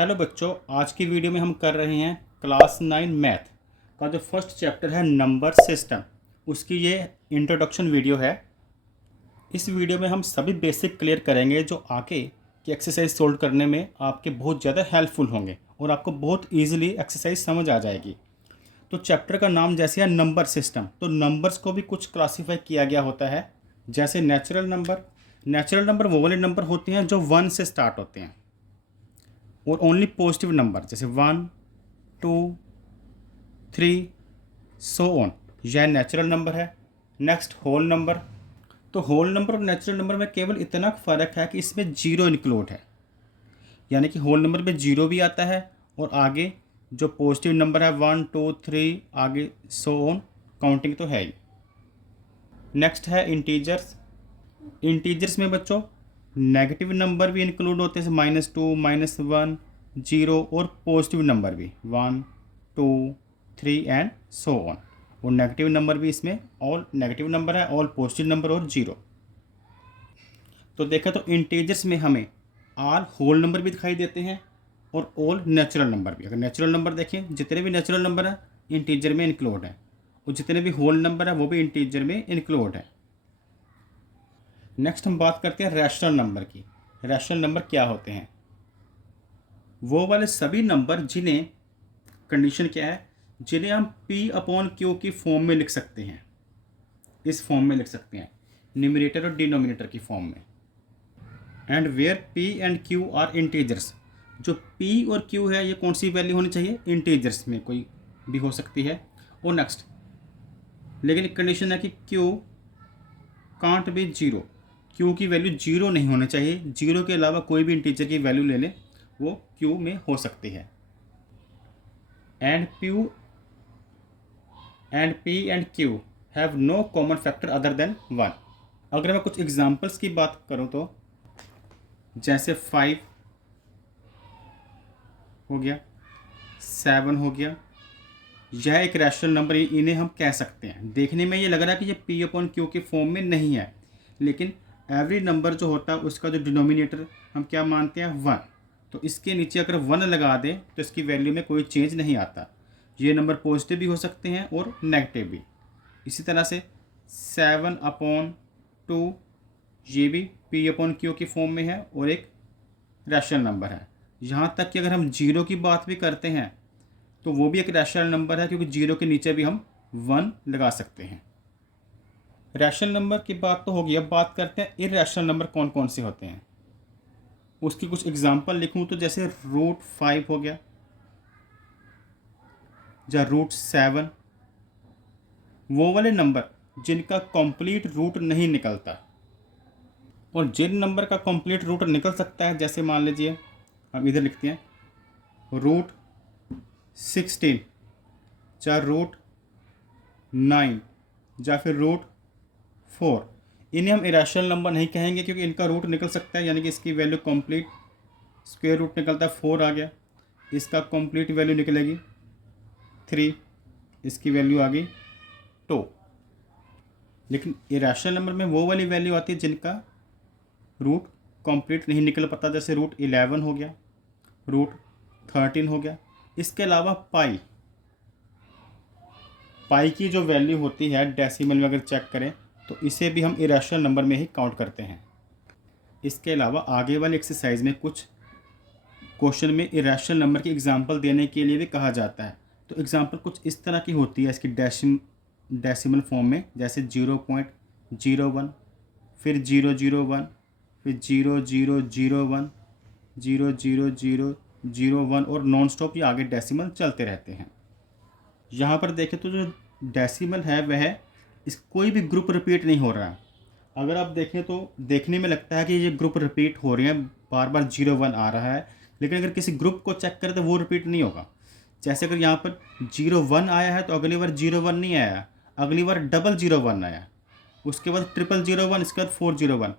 Hello बच्चों, आज की वीडियो में हम कर रहे हैं क्लास 9 मैथ का जो फर्स्ट चैप्टर है नंबर सिस्टम, उसकी ये इंट्रोडक्शन वीडियो है। इस वीडियो में हम सभी बेसिक क्लियर करेंगे जो आगे की एक्सरसाइज सोल्व करने में आपके बहुत ज़्यादा हेल्पफुल होंगे और आपको बहुत ईजिली एक्सरसाइज समझ आ जाएगी। तो चैप्टर का नाम जैसे है नंबर सिस्टम, तो नंबर्स को भी कुछ क्लासीफाई किया गया होता है। जैसे नेचुरल नंबर वो वाले नंबर होते हैं जो 1 से स्टार्ट होते हैं और ओनली पॉजिटिव नंबर जैसे 1, 2, 3 सो ऑन, यह नेचुरल नंबर है। नेक्स्ट होल नंबर, तो होल नंबर और नेचुरल नंबर में केवल इतना फ़र्क है कि इसमें जीरो इंक्लूड है, यानी कि होल नंबर में जीरो भी आता है और आगे जो पॉजिटिव नंबर है 1, 2, 3 आगे सो ऑन काउंटिंग तो है ही। नेक्स्ट है इंटीजर्स में बच्चों नेगेटिव नंबर भी इंक्लूड होते हैं, -2, -1, 0 और पॉजिटिव नंबर भी 1, 2, 3 एंड सो ऑन। और नेगेटिव नंबर भी इसमें ऑल नेगेटिव नंबर है, ऑल पॉजिटिव नंबर और 0। तो देखा तो इंटीजर्स में हमें ऑल होल नंबर भी दिखाई देते हैं और ऑल नेचुरल नंबर भी। अगर नेचुरल नंबर देखें, जितने भी नेचुरल नंबर है इंटीजर में इंक्लूड है और जितने भी होल नंबर है वो भी इंटीजर में इंक्लूड है। नेक्स्ट हम बात करते हैं रैशनल नंबर की। रैशनल नंबर क्या होते हैं? वो वाले सभी नंबर जिन्हें, कंडीशन क्या है, जिन्हें हम P/Q की फॉर्म में लिख सकते हैं, इस फॉर्म में लिख सकते हैं, न्यूमरेटर और डिनोमिनेटर की फॉर्म में। And where P and Q are integers, जो P और Q है ये कौन सी वैल्यू होनी चाहिए? इंटीजर्स में कोई भी हो सकती है। और नेक्स्ट, लेकिन एक कंडीशन है कि Q can't be zero, Q की वैल्यू जीरो नहीं होनी चाहिए। जीरो के अलावा कोई भी इंटीजर की वैल्यू ले लें वो Q में हो सकती है। And P and Q have no common factor other than 1। अगर मैं कुछ एग्जांपल्स की बात करूं तो जैसे 5 हो गया, 7 हो गया, यह एक रैशनल नंबर, इन्हें हम कह सकते हैं। देखने में ये लग रहा है कि ये P/Q के फॉर्म में नहीं है, लेकिन एवरी नंबर जो होता है उसका जो डिनोमिनेटर हम क्या मानते हैं? 1। तो इसके नीचे अगर 1 लगा दें तो इसकी वैल्यू में कोई चेंज नहीं आता। ये नंबर पॉजिटिव भी हो सकते हैं और नेगेटिव भी। इसी तरह से 7/2 ये भी P/Q की फॉर्म में है और एक रैशनल नंबर है। यहाँ तक कि अगर हम जीरो की बात भी करते हैं तो वो भी एक रैशनल नंबर है, क्योंकि जीरो के नीचे भी हम 1 लगा सकते हैं। रैशनल नंबर की बात तो होगी, अब बात करते हैं इरैशनल नंबर कौन कौन से होते हैं। उसकी कुछ एग्जांपल लिखूं तो जैसे √5 हो गया या √7, वो वाले नंबर जिनका कंप्लीट रूट नहीं निकलता। और जिन नंबर का कंप्लीट रूट निकल सकता है, जैसे मान लीजिए हम इधर लिखते हैं √16 या √9 या फिर √4, इन्हें हम इरेशनल नंबर नहीं कहेंगे क्योंकि इनका रूट निकल सकता है, यानी कि इसकी वैल्यू कंप्लीट स्क्वायर रूट निकलता है 4 आ गया, इसका कंप्लीट वैल्यू निकलेगी 3, इसकी वैल्यू आ गई 2। लेकिन इरेशनल नंबर में वो वाली वैल्यू आती है जिनका रूट कंप्लीट नहीं निकल पाता, जैसे √11 हो गया, √13 हो गया। इसके अलावा पाई की जो वैल्यू होती है डेसिमल में अगर चेक करें तो इसे भी हम इरेशनल नंबर में ही काउंट करते हैं। इसके अलावा आगे वाली एक्सरसाइज में कुछ क्वेश्चन में इरेशनल नंबर की एग्जांपल देने के लिए भी कहा जाता है। तो एग्जांपल कुछ इस तरह की होती है इसकी डेसिमल फॉर्म में, जैसे 0.01, फिर 001, फिर 0001, 00001 और नॉन स्टॉप ये आगे डेसिमल चलते रहते हैं। यहाँ पर देखें तो जो डेसिमल है वह इस कोई भी ग्रुप रिपीट नहीं हो रहा है। अगर आप देखें तो देखने में लगता है कि ये ग्रुप रिपीट हो रहे हैं, बार बार 01 आ रहा है, लेकिन अगर किसी ग्रुप को चेक करें तो वो रिपीट नहीं होगा। जैसे अगर यहाँ पर 01 आया है तो अगली बार 01 नहीं आया, अगली बार 001 आया, उसके बाद 0001, इसके बाद 401।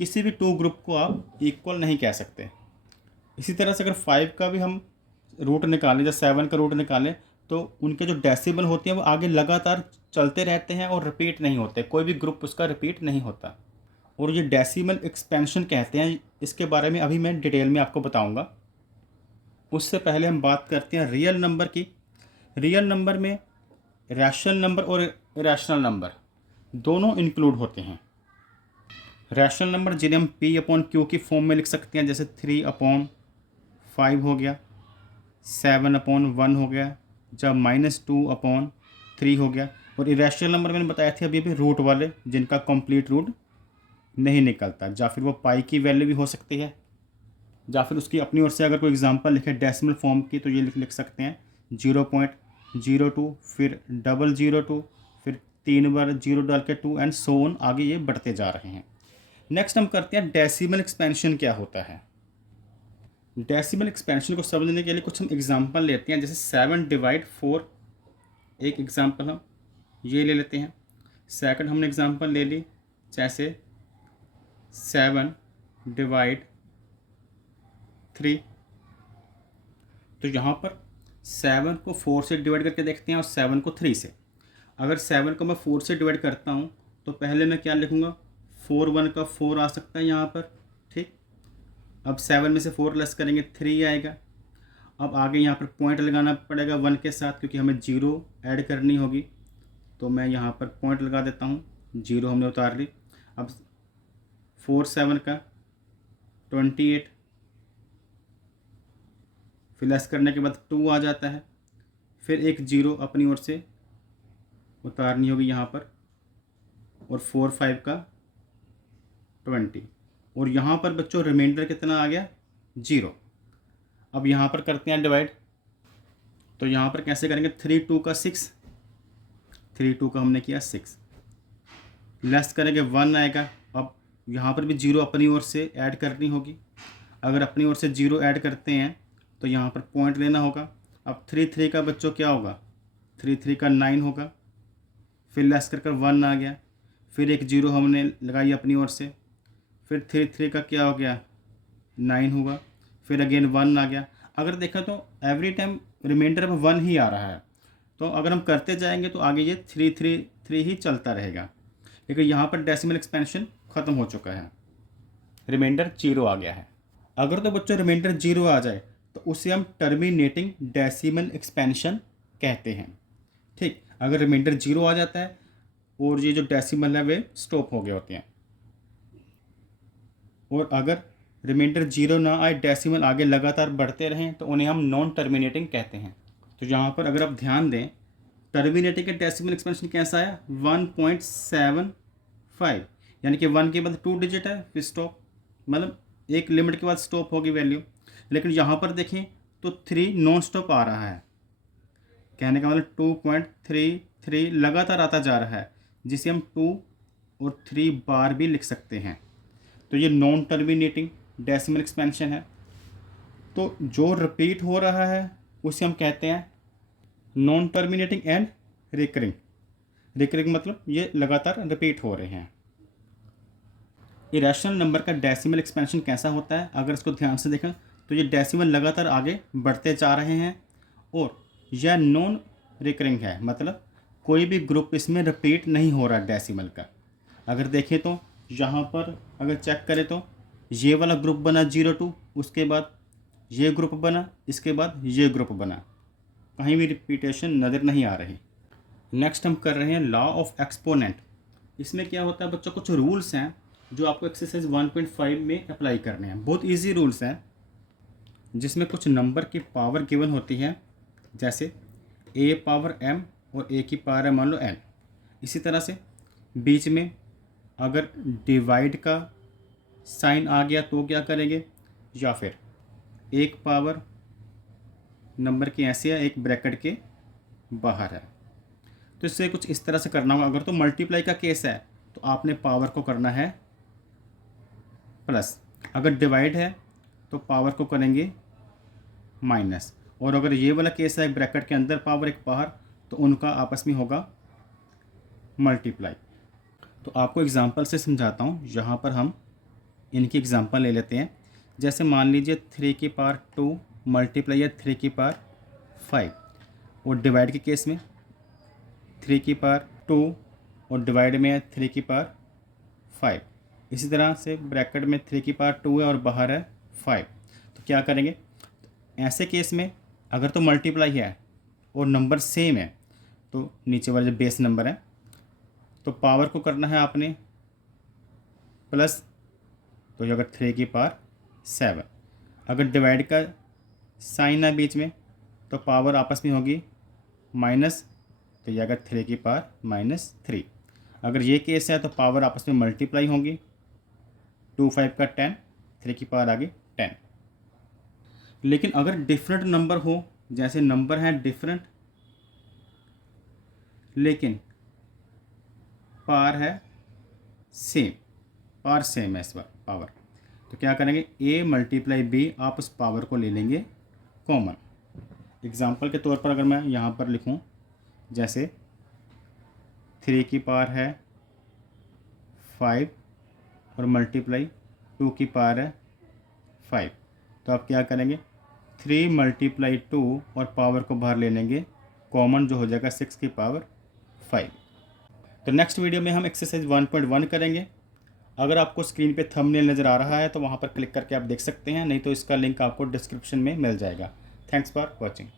किसी भी 2 ग्रुप को आप इक्वल नहीं कह सकते। इसी तरह से अगर 5 का भी हम रूट निकालें या 7 का रूट निकालें तो उनके जो डेसिमल होते हैं वो आगे लगातार चलते रहते हैं और रिपीट नहीं होते, कोई भी ग्रुप उसका रिपीट नहीं होता। और ये डेसिमल एक्सपेंशन कहते हैं, इसके बारे में अभी मैं डिटेल में आपको बताऊंगा। उससे पहले हम बात करते हैं रियल नंबर की। रियल नंबर में रैशनल नंबर और इरेशनल नंबर दोनों इंक्लूड होते हैं। रैशनल नंबर जिन्हें हम P/Q की फॉर्म में लिख सकते हैं, जैसे 3/5 हो गया, 7/1 हो गया, जब -2/3 हो गया। और इरेशनल नंबर मैंने बताया था अभी रूट वाले, जिनका कंप्लीट रूट नहीं निकलता, या फिर वो पाई की वैल्यू भी हो सकती है, या फिर उसकी अपनी ओर से अगर कोई एग्जांपल लिखे डेसिमल फॉर्म की तो ये लिख सकते हैं 0.02, फिर 0.002, फिर 3 बार 0 डाल के 2 एंड सो ऑन, आगे ये बढ़ते जा रहे हैं। नेक्स्ट हम करते हैं डेसिमल एक्सपेंशन क्या होता है। डेसिमल एक्सपेंशन को समझने के लिए कुछ हम एग्जांपल लेते हैं, जैसे 7/4 एक एग्जांपल हम ये ले लेते हैं। सेकंड हमने एग्जांपल ले ली जैसे 7/3। तो यहाँ पर 7 को 4 से डिवाइड करके देखते हैं और 7 को 3 से। अगर 7 को मैं 4 से डिवाइड करता हूँ तो पहले मैं क्या लिखूँगा, 4 1 का 4 आ सकता है यहाँ पर, ठीक। अब 7 में से 4 लेस करेंगे 3 आएगा। अब आगे यहाँ पर पॉइंट लगाना पड़ेगा 1 के साथ, क्योंकि हमें 0 ऐड करनी होगी, तो मैं यहाँ पर पॉइंट लगा देता हूँ, 0 हमने उतार ली। अब 4 7 का 28, फिर लेस करने के बाद 2 आ जाता है, फिर एक 0 अपनी ओर से उतारनी होगी यहाँ पर, और 4 5 का 20, और यहाँ पर बच्चों रिमाइंडर कितना आ गया, 0। अब यहाँ पर करते हैं डिवाइड, तो यहाँ पर कैसे करेंगे, 3 2 का 6, 3 2 का हमने किया 6, लेस करेंगे 1 आएगा। अब यहाँ पर भी 0 अपनी ओर से ऐड करनी होगी। अगर अपनी ओर से 0 ऐड करते हैं तो यहाँ पर पॉइंट लेना होगा। अब 3 3 का बच्चों क्या होगा, 3 3 का 9 होगा, फिर लेस कर 1 आ गया, फिर एक 0 हमने लगाई अपनी ओर से, फिर 3 3 का क्या हो गया, 9 होगा, फिर अगेन 1 आ गया। अगर देखा तो एवरी टाइम रिमाइंडर में 1 ही आ रहा है, तो अगर हम करते जाएंगे तो आगे ये 3 3 3 ही चलता रहेगा। लेकिन यहाँ पर डेसिमल एक्सपेंशन ख़त्म हो चुका है, रिमाइंडर 0 आ गया है। अगर तो बच्चों रिमाइंडर 0 आ जाए तो उसे हम टर्मिनेटिंग डेसिमल एक्सपेंशन कहते हैं, ठीक। अगर रिमाइंडर 0 आ जाता है और ये जो डेसिमल है वे स्टॉप हो गए होते हैं, और अगर रिमाइंडर 0 ना आए, डेसिमल आगे लगातार बढ़ते रहें, तो उन्हें हम नॉन टर्मिनेटिंग कहते हैं। तो यहाँ पर अगर आप ध्यान दें, टर्मिनेटिंग का डेसिमल एक्सपेंशन कैसा आया, 1.75, यानी कि 1 के बाद 2 डिजिट है, फिर स्टॉप, मतलब एक लिमिट के बाद स्टॉप होगी वैल्यू। लेकिन यहाँ पर देखें तो 3 नॉन स्टॉप आ रहा है, कहने का मतलब 2.33 लगातार आता जा रहा है, जिसे हम 2 और 3 बार भी लिख सकते हैं। तो ये नॉन टर्मिनेटिंग डेसिमल एक्सपेंशन है। तो जो रिपीट हो रहा है उसे हम कहते हैं non terminating and recurring. Recurring मतलब ये लगातार रिपीट हो रहे हैं। इरेशनल नंबर का डेसिमल एक्सपेंशन कैसा होता है, अगर इसको ध्यान से देखें तो ये डेसिमल लगातार आगे बढ़ते जा रहे हैं, और यह नॉन रिकरिंग है, मतलब कोई भी ग्रुप इसमें रिपीट नहीं हो रहा डेसिमल का। अगर देखें तो यहाँ पर अगर चेक करें तो ये वाला ग्रुप बना 0 2, उसके बाद ये ग्रुप बना, इसके बाद ये ग्रुप बना, कहीं भी रिपीटेशन नज़र नहीं आ रही। नेक्स्ट हम कर रहे हैं लॉ ऑफ एक्सपोनेंट। इसमें क्या होता है बच्चों, कुछ रूल्स हैं जो आपको एक्सरसाइज 1.5 में अप्लाई करने हैं। बहुत इजी रूल्स हैं, जिसमें कुछ नंबर की पावर गिवन होती है, जैसे a पावर m और a की पावर है मान लो n। इसी तरह से बीच में अगर डिवाइड का साइन आ गया तो क्या करेंगे, या फिर एक पावर नंबर की ऐसी है, एक ब्रैकेट के बाहर है, तो इससे कुछ इस तरह से करना होगा। अगर तो मल्टीप्लाई का केस है तो आपने पावर को करना है प्लस, अगर डिवाइड है तो पावर को करेंगे माइनस, और अगर ये वाला केस है ब्रैकेट के अंदर पावर एक बाहर, तो उनका आपस में होगा मल्टीप्लाई। तो आपको एग्जांपल से समझाता हूँ। यहाँ पर हम इनकी एग्जांपल ले लेते हैं। जैसे मान लीजिए 3 की पावर 2 मल्टीप्लाई है 3 की पावर 5, और डिवाइड के केस में 3 की पावर 2 और डिवाइड में है 3 की पावर 5। इसी तरह से ब्रैकेट में 3 की पावर 2 है और बाहर है 5। तो क्या करेंगे, ऐसे केस में अगर तो मल्टीप्लाई है और नंबर सेम है तो नीचे वाला जो बेस नंबर है तो पावर को करना है आपने प्लस, तो ये अगर 3 की पावर 7। अगर डिवाइड का साइन है बीच में तो पावर आपस में होगी माइनस, तो ये अगर 3 की पावर -3। अगर ये केस है तो पावर आपस में मल्टीप्लाई होंगी, 2 5 का 10, 3 की पावर आ गई 10। लेकिन अगर डिफरेंट नंबर हो, जैसे नंबर है डिफरेंट लेकिन पावर है सेम, पावर सेम है इस बार पावर, तो क्या करेंगे a मल्टीप्लाई b, आप उस पावर को ले लेंगे कॉमन। एग्जाम्पल के तौर पर अगर मैं यहाँ पर लिखूँ जैसे 3 की पावर है 5 और मल्टीप्लाई 2 की पावर है 5, तो आप क्या करेंगे 3 मल्टीप्लाई 2 और पावर को बाहर ले लेंगे कॉमन, जो हो जाएगा 6 की पावर 5। तो नेक्स्ट वीडियो में हम एक्सरसाइज 1.1 करेंगे। अगर आपको स्क्रीन पे थंबनेल नज़र आ रहा है तो वहाँ पर क्लिक करके आप देख सकते हैं, नहीं तो इसका लिंक आपको डिस्क्रिप्शन में मिल जाएगा। Thanks for watching.